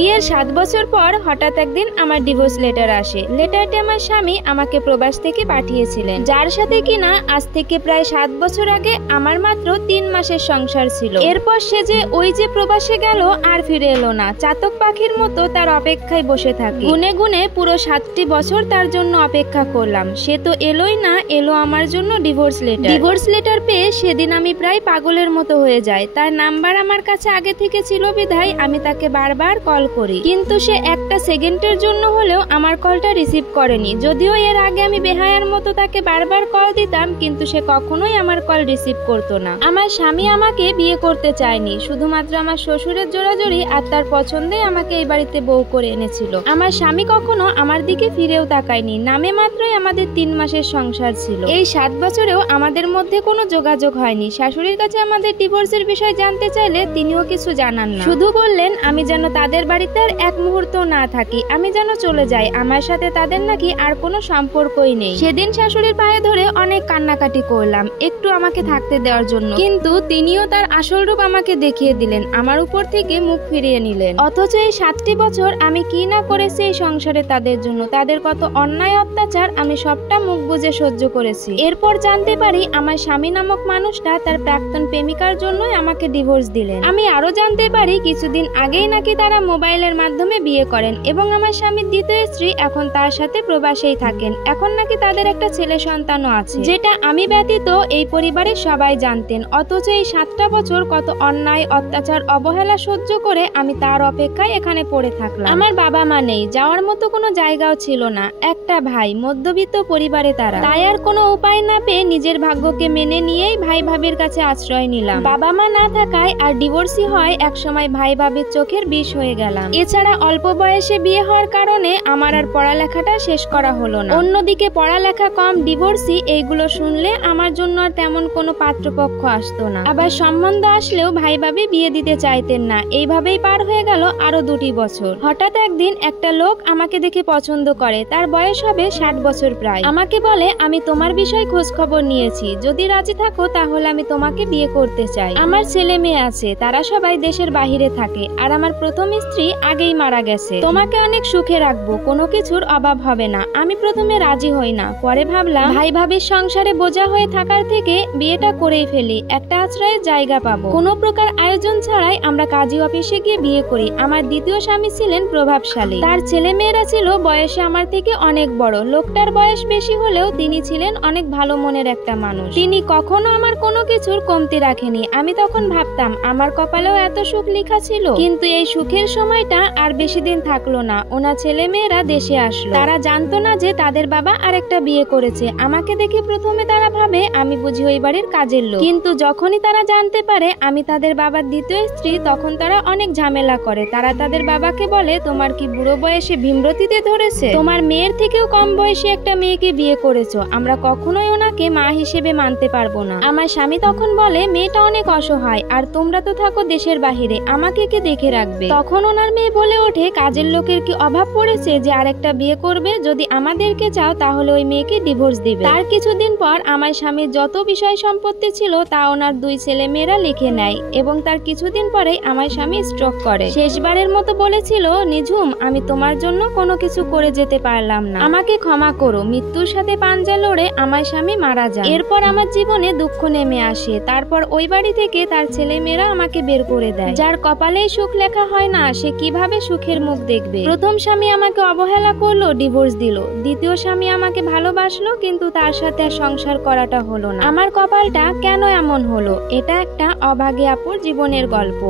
বিয়ের 7 বছর পর হঠাৎ একদিন আমার ডিভোর্স লেটার আসে। লেটারটি আমার স্বামী আমাকে প্রবাস থেকে পাঠিয়েছিলেন, যার সাথে কিনা আজ থেকে প্রায় 7 বছর আগে আমার মাত্র 3 মাসের সংসার ছিল। এরপর সে যে ওই যে প্রবাসে গেল আর ফিরে এলো না, চাতক পাখির মতো তার অপেক্ষায় বসে থাকে। গুনে গুনে পুরো 7টি বছর তার জন্য অপেক্ষা করলাম, সে তো এলোই না। এলো আমার জন্য ডিভোর্স লেটার পেয়ে সেদিন আমি প্রায় পাগলের মতো হয়ে যাই। তার নাম্বার আমার কাছে আগে থেকে ছিল বিধায় আমি তাকে বারবার কল করি, কিন্তু সে একটা সেকেন্ডের জন্য হলেও আমার কলটা রিসিভ করেনি। যদিও এর আগে আমি বেহায়ার মতো তাকে বারবার কল দিতাম, কিন্তু সে কখনোই আমার কল রিসিভ করতো না। আমার স্বামী আমাকে বিয়ে করতে চায়নি, শুধুমাত্র আমার শ্বশুরের জোরাজোরি আর তার পছন্দে আমাকে এই বাড়িতে বউ করে এনেছিল। আমার স্বামী কখনো আমার দিকে ফিরেও তাকায়নি, নামে মাত্রই আমাদের 3 মাসের সংসার ছিল। এই 7 বছরেও আমাদের মধ্যে কোনো যোগাযোগ হয়নি। শাশুড়ির কাছে আমাদের ডিভোর্সের বিষয় জানতে চাইলে তিনিও কিছু জানান না, শুধু বললেন আমি যেন তাদের বাড়িতে আর এক মুহূর্ত না থাকি, আমি যেন চলে যাই। আমার সাথে তাদের নাকি আর কোনো সম্পর্কই নেই। সেদিন শাশুড়ির পায়ে ধরে অনেক কান্নাকাটি করলাম একটু আমাকে থাকতে দেওয়ার জন্য, কিন্তু তিনিও তার আসল রূপ আমাকে দেখিয়ে দিলেন, আমার উপর থেকে মুখ ফিরিয়ে নিলেন। অথচ এই 7টি বছর আমি কি না করেছি এই সংসারে তাদের জন্য, তাদের কত অন্যায় অত্যাচার আমি সবটা মুখ বুজে সহ্য করেছি। এরপর জানতে পারি আমার স্বামী নামক মানুষটা তার প্রাক্তন প্রেমিকার জন্যই আমাকে ডিভোর্স দিলেন। আমি আরো জানতে পারি কিছুদিন আগেই নাকি তারা মোবাইলের মাধ্যমে বিয়ে করেন এবং আমার স্বামীর দ্বিতীয় স্ত্রী এখন তার সাথে প্রবাসেই থাকেন। এখন নাকি তাদের একটা ছেলে সন্তানও আছে, যেটা আমি ব্যতীত এই পরিবারের সবাই জানতেন। অথচ এই 7টা বছর কত অন্যায় অত্যাচার অবহেলা সহ্য করে আমি তার অপেক্ষায় এখানে পড়ে থাকলাম। আমার বাবা মা নেই, যাওয়ার মতো কোনো জায়গাও ছিল না। একটা ভাই, মধ্যবিত্ত পরিবারে তারা, তাই আর কোনো উপায় না পেয়ে নিজের ভাগ্যকে মেনে নিয়েই ভাই ভাবির কাছে আশ্রয় নিলাম। বাবা মা না থাকায় আর ডিভোর্সই হয় একসময় ভাই ভাবির চোখের বিষ হয়ে গেলাম। এছাড়া অল্প বয়সে বিয়ে হওয়ার কারণে আমার আর পড়ালেখাটা শেষ করা হলো না। অন্যদিকে পড়ালেখা কম, ডিভোর্সই, এইগুলো শুনলে আমার জন্য আর তেমন কোনো পাত্রপক্ষ আসতো না। আবার সম্বন্ধ আসলেও ভাই ভাবি বিয়ে দিতে চাইতেন না। এইভাবেই পার হয়ে গেল আরো 2টি বছর। হঠাৎ একদিন একটা লোক আমাকে দেখে পছন্দ করে, তার বয়স হবে 60 বছর প্রায়। আমাকে বলে আমি তোমার বিষয়ে খোঁজ খবর নিয়েছি, যদি রাজি থাকো তাহলে আমি তোমাকে বিয়ে করতে চাই। আমার ছেলে মেয়ে আছে, তারা সবাই দেশের বাহিরে থাকে, আর আমার প্রথম স্ত্রী আগেই মারা গেছে। তোমাকে অনেক সুখে রাখবো, কোনো কিছুর অভাব হবে না। আমি প্রথমে রাজি হই না, পরে ভাবলাম ভাই ভাবির সংসারে বোঝা হয়ে থাকার থেকে বিয়েটা করেই ফেলি, একটা আশ্রয়ের জায়গা পাবো। কোনো প্রকার আয়োজন ছাড়াই আমরা কাজী অফিসে গিয়ে বিয়ে করি। আমার দ্বিতীয় স্বামী ছিলেন প্রভাবশালী, তার ছেলে মেয়েরা ছিল বয়সে আমার থেকে অনেক বড়। লোকটার বয়স বেশি হলেও তিনি ছিলেন অনেক ভালো মনের একটা মানুষ। তিনি কখনো আমার কোনো কিছুর কমতি রাখেনি। আমি তখন ভাবতাম আমার কপালেও এত সুখ লেখা ছিল, কিন্তু এই সুখের সময়টা আর বেশি দিন থাকলো না। ওনার ছেলে মেয়েরা দেশে আসলো, তারা জানতো না যে তাদের বাবা আরেকটা বিয়ে করেছে। আমাকে দেখে প্রথমে তারা ভাবে আমি বুঝি ওই বাড়ির কাজের লোক, কিন্তু যখনই তারা জানতে পারে আমি তাদের বাবার দ্বিতীয় স্ত্রী, তখন তারা অনেক ঝামেলা করে। তারা তাদের বাবাকে বলে তোমার কি বুড়ো বয়সে ভীমরতিতে ধরেছে, তোমার মেয়ের থেকেও কম বয়সী একটা মেয়েকে বিয়ে করেছো, আমরা কখনোই ওনাকে মা হিসেবে মানতে পারবো না। আমার স্বামী তখন বলে মেয়েটা অনেক অসহায়, আর তোমরা তো থাকো দেশের বাহিরে, আমাকে কে দেখে রাখবে। তখন ওনার মেয়ে বলে ওঠে কাজের লোকের কি অভাব পড়েছে যে আরেকটা বিয়ে করবে, যদি আমাদেরকে চাও তাহলে ওই মেয়েকে ডিভোর্স দিবে। তার কিছুদিন পর আমার স্বামীর যত বিষয় সম্পত্তি ছিল তা ওনার 2 ছেলে মেয়েরা লিখে নেয়, এবং তার কিছুদিন পরেই আমার স্বামী স্ট্রোক করে। শেষবারের মতো বলেছিল নিঝুম আমি তোমার জন্য কোনো কিছু করে যেতে পারলাম না, আমাকে ক্ষমা করো। মৃত্যুর সাথে পাঞ্জা লড়ে আমার স্বামী মারা যায়। এরপর আমার জীবনে দুঃখ নেমে আসে। তারপর ওই বাড়ি থেকে তার ছেলে মেয়েরা আমাকে বের করে দেয়। যার কপালেই সুখ লেখা হয় না সে কিভাবে সুখের মুখ দেখবে। প্রথম স্বামী আমাকে অবহেলা করলো, ডিভোর্স দিল। দ্বিতীয় স্বামী আমাকে ভালোবাসলো, কিন্তু তার সাথে আর সংসার করাটা হলো না। আমার কপালটা কেন এমন হলো? এটা একটা অভাগী আপুর জীবনের গল্প।